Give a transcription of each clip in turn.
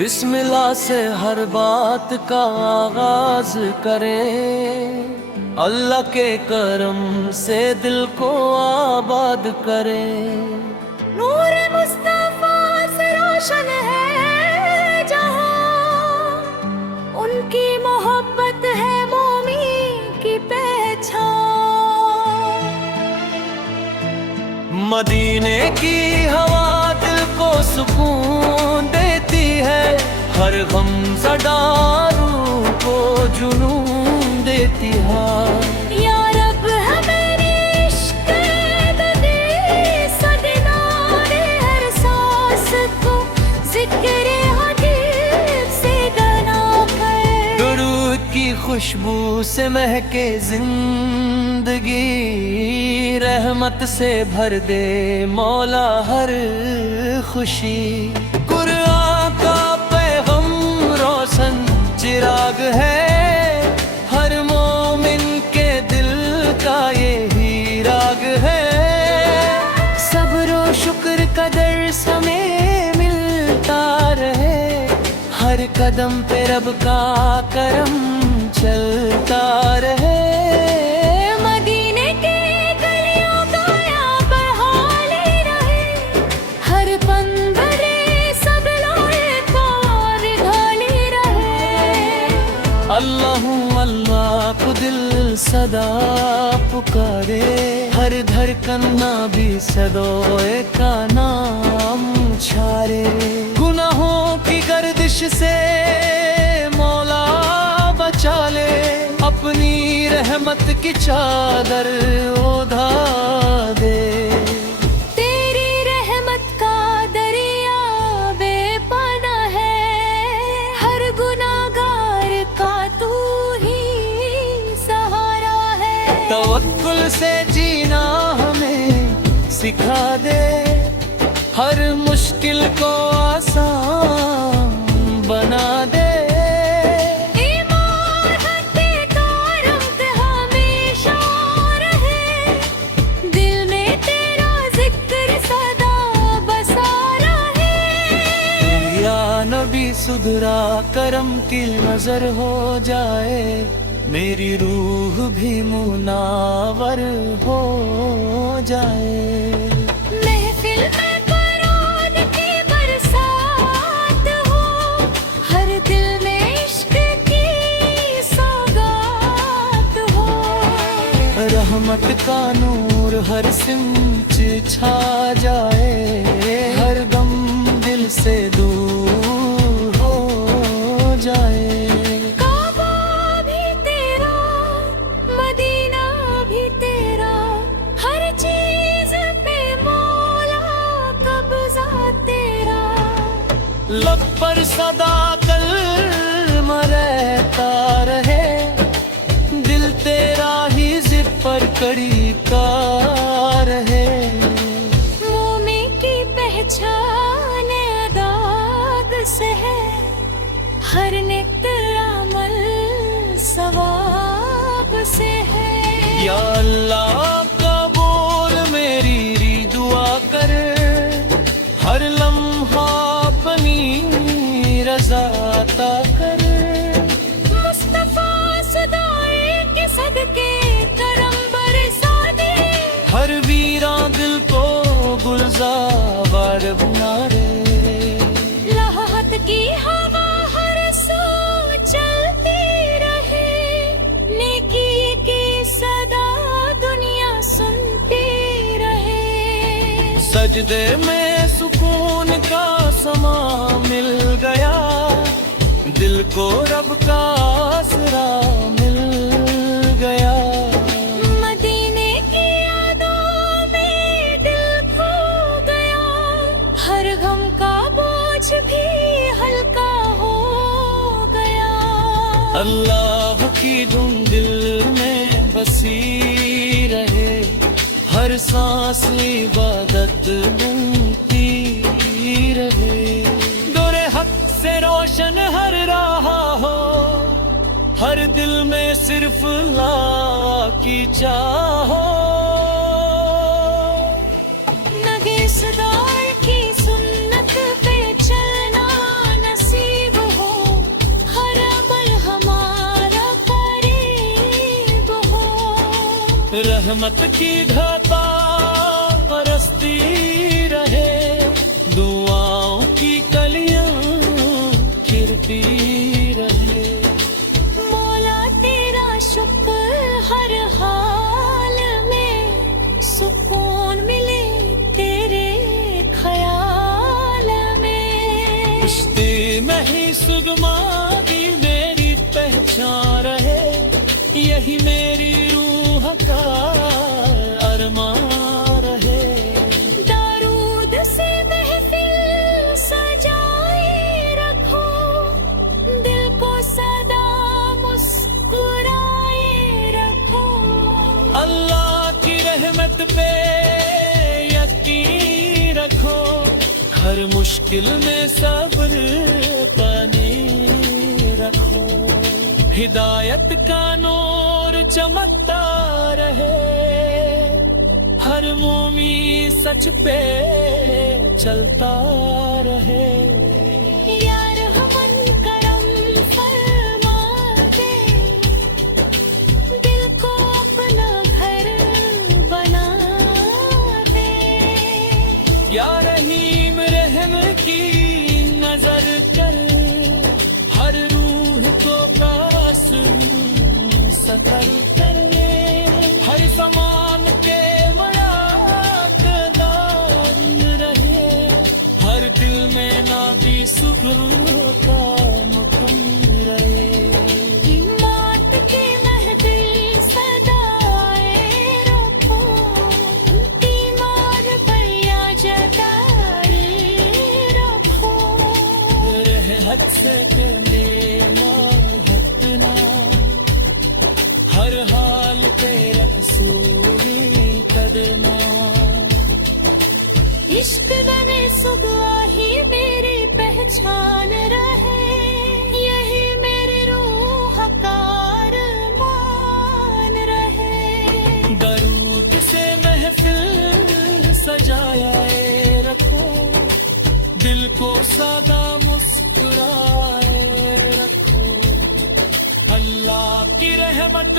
बिस्मिल्लाह से हर बात का आगाज करें, अल्लाह के करम से दिल को आबाद करें। नूर मुस्तफा से रोशन है जहां, उनकी मोहब्बत है मोमी की पहचान। मदीने की हवा दिल को सुकून देती है, हर गम ज़दारों को जुनून देती है। या रब हमें इश्क दे सदनारे हर सांस को जिक्र हबीब से गना कर। दुरूद की खुशबू से महके जिंदगी, रहमत से भर दे मौला हर खुशी। कुरान का पैगम रोशन चिराग है, हर मोमिन के दिल का यही राग है। सब्र और शुक्र का दर्स हमें मिलता रहे, हर कदम पे रब का करम चलता रहे। मदीने के गलियों गाया बहाली रहे, हर पंदरे सब लोहे को निभाली रहे। अल्लाह अल्लाह को दिल सदा पुकारे, हर धड़कन भी सदोए का नाम छारे। गुनाहों की गर्दिश से मौला बचा ले, अपनी रहमत की चादर ओढ़ा दे। तेरी रहमत का दरिया बेपना है, हर गुनाहगार का तू ही सहारा है। तवक्कुल से जीना हमें सिखा दे, हर मुश्किल को आसान बना दे। सुधरा करम की नजर हो जाए, मेरी रूह भी मुनावर हो जाए। महफिल में बरात की बरसात हो, हर दिल में इश्क की सौगात हो। रहमत का नूर हर सिमत छा जाए, हर गम दिल से दूर जाए। काबा भी तेरा, मदीना भी तेरा, हर चीज पे मौला कब्जा तेरा। लब पर सदा कलमा रहता रहे, दिल तेरा ही जिद पर कड़ी का रहे। मोमी की पहचान अदाद से है, हर नेक अमल सवाब से है। या अल्लाह कबूल मेरी दुआ कर, हर लम्हा अपनी रज़ा अता कर। मुस्तफा सदाए के सदके करम बरसा दे, हर वीरा दिल को गुलजार बना रे। राहत की हवा हर सो चलती रहे, नेकी की सदा दुनिया सुनती रहे। सजदे में सुकून का समा मिल गया, दिल को रब का आसरा मिल गया। मदीने की यादों में दिल खो गया, हर गम का बोझ भी हल्का हो गया। अल्लाह की धुन दिल में बसी सांस इबादत बनती रहे। दौरे हक से रोशन हर रहा हो, हर दिल में सिर्फ ला की चाहो। लगे इस दौर की सुन्नत पे चलना नसीब हो, हर अमल हमारा करीब हो। रहमत की घटा बरसती रहे, दुआओं की कलियां खिलती रहे। मौला तेरा शुक्र हर हाल में, सुकून मिले तेरे ख्याल में। रिश्ते में ही सुगमा की मेरी पहचान रहे, यही मेरी रूह का अरमान रहे। दारूद से महफिल सजाए रखो, दिल को सदा मुस्कुराए रखो। अल्लाह की रहमत पे यकीन रखो, हर मुश्किल में सब्र बने रखो। हिदायत का नूर चमकता रहे, हर मोमी सच पे चलता रहे। या रहमान करम फरमा दे, दिल को अपना घर बना दे। या रहीम रहम की नजर कर, हर रूह को पास सतर कर। हर समान के मयाकदार रहे, हर दिल में नाबी सुगुर का मुकम रहे। मौत के महफिल सदाए रखो, तीमार पैया जताए रखो। रहमत से करने हटना, हर हाल पे रसूली करना। इश्क बने सुबह ही मेरी पहचान रहे, यही मेरी रूह का अरमान रहे। दरूद से महफिल सजाया रखो, दिल को सदा मुस्कुराए रखो। अल्लाह की रहमत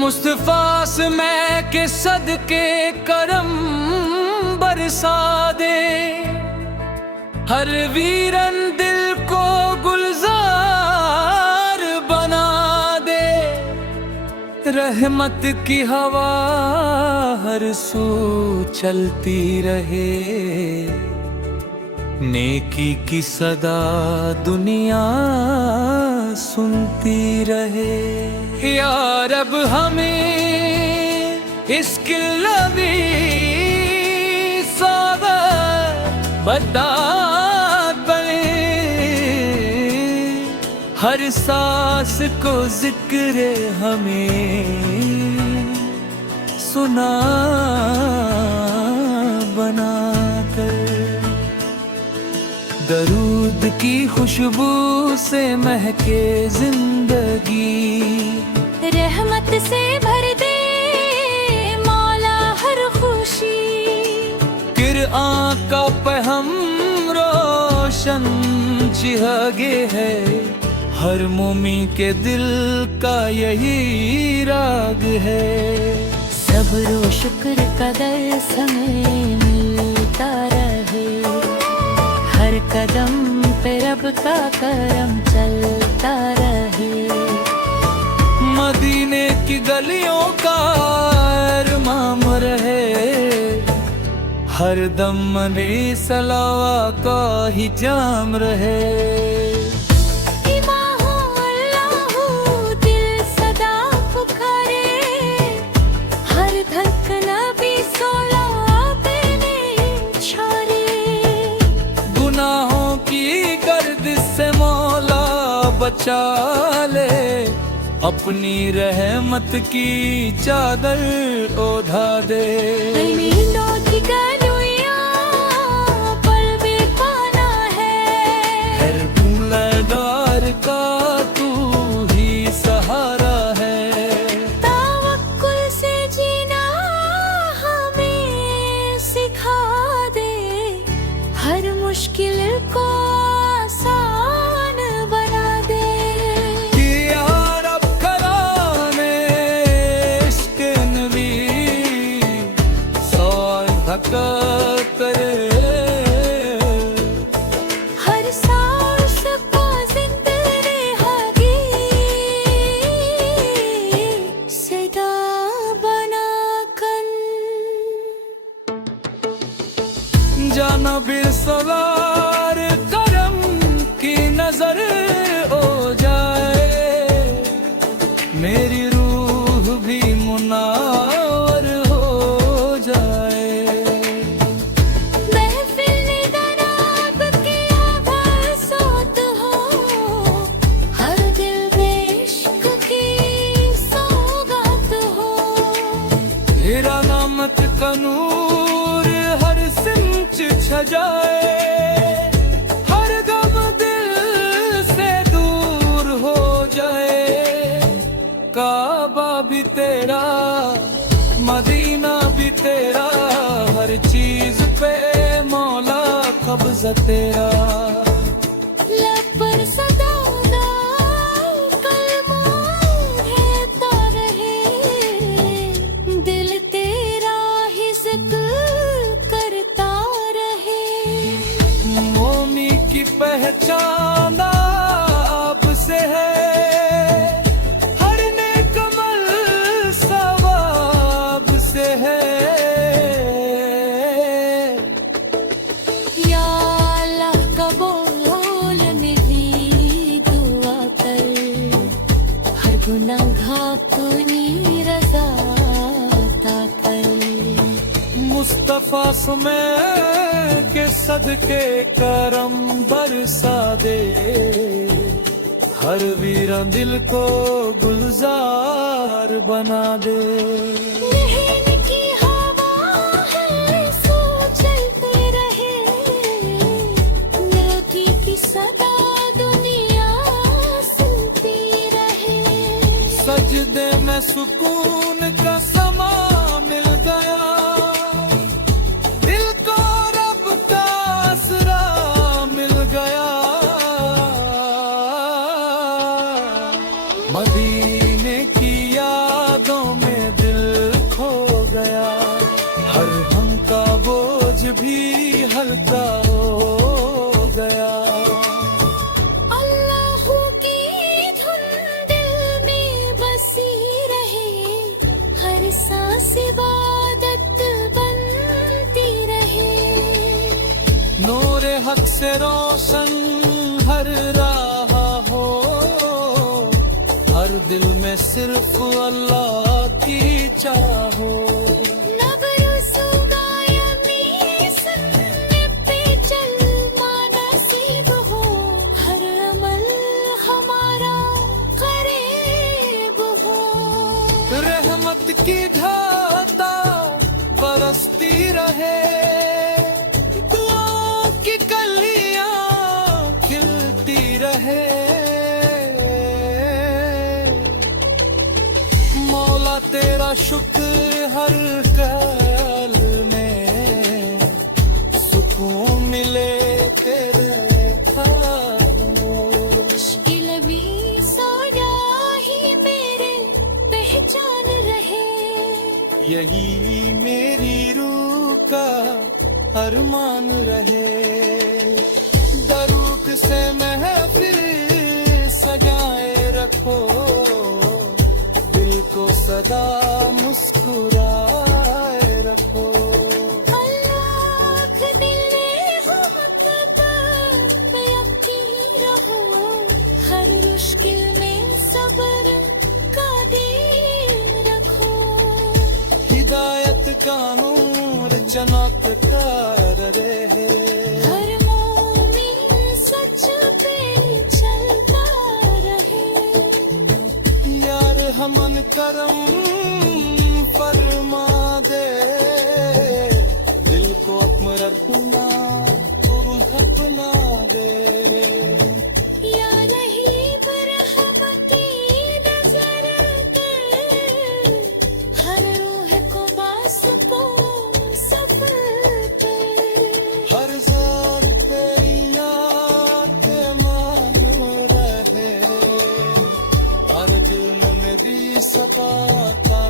मुस्तफा से मैं के सदके करम बरसा दे, हर वीरन दिल को गुलजार बना दे। रहमत की हवा हर सू चलती रहे, नेकी की सदा दुनिया सुनती रहे। या रब हमें इसकी लवी सादत बदात बने, हर सांस को जिक्र हमें सुना बना कर। दरूद की खुशबू से महके जिंदगी, रहमत से भर दे मौला हर खुशी। किरआन का पहम रोशन चिहागे है, हर मोमी के दिल का यही राग है। सब्र व शुक्र का दर्स हमें मिलता रहे, हर कदम पे रब का करम चलता रहे। मदीने की गलियों का अरमान रहे, हर दम मने सलावा का ही जाम रहे। इमाम अल्लाह दिल सदा पुकारे, बचा ले, अपनी रहमत की चादर ओढ़ा दे। नींदों की गलियां पल में पाना है, हर गुनहगार का तू ही सहारा है। तवक्कुल से जीना हमें सिखा दे, हर मुश्किल को आसान बना दे। कि यार अब कराने इश्क नबी सौल धक्का करे, हर सांस को जिंदगी सदा बनाकर। जाना बिल सवार करम की नजर हो जाए, मेरी रूह भी मुनावर हो जाए। महफिल में दराब की आवाज़ सोत हो, हर दिल में इश्क की सौगात हो। तेरा नामत का नूर हर सिमत छजाए, हर गम दिल से दूर हो जाए। काबा भी तेरा, मदीना भी तेरा, हर चीज पे मौला कब्जा तेरा। लब पर सदा कलमा कहता रहे, दिल तेरा ही जिक्र करता रहे। मोमी की पहचान आपसे है, हर नेक अमल सवाब से है। या अल्लाह कबूल मेरी दुआ कर, हर गुनाहगार अपनी रज़ा अता कर। मुस्तफा समय के सदके करम बरसा दे, हर वीरा दिल को गुलजार बना दे। रहने की हवा है सो चलते रहे, नेकी की सदा दुनिया सुनती रहे। सजदे में सुकून का समा मिल गया, दिल को रब का आसरा मिल गया। मदीने की यादों में दिल खो गया, हर हम का बोझ भी हल्का हो गया। अल्लाह की धुन दिल में बसी रहे, हर सांस इबादत बनती रहे। नूरे हक से रोशन हर राह हो, हर दिल में सिर्फ अल्लाह की चाहो। पे चल माना सीब हो, हर अमल हमारा करीब हो। रहमत की घाटा बरसती रहे, दुआओं की कलियां खिलती रहे। मौला तेरा शुक्र हर कल में, सुकून मिले तेरे ख्वाबों। मुश्किल भी सोया ही मेरे पहचान रहे, यही मेरी रूह का अरमान रहे। दरूद से महफिल सजाए रखो, दिल को सदा मुस्कुराए रखो। अल्लाह के दिल में हो मतलब यकीन रहो, हर मुश्किल में सब्र का दिन रखो। हिदायत का नूर चमकता रहे, हर मोमिन सच पे चलता रहे। करम फरमा दे दिल को अपना अपना दे या रहीम रहमती नजर के हर रूह को बास को सफर पे हर जार तेरी याद मान रहे हर दिल में मेरी सफा का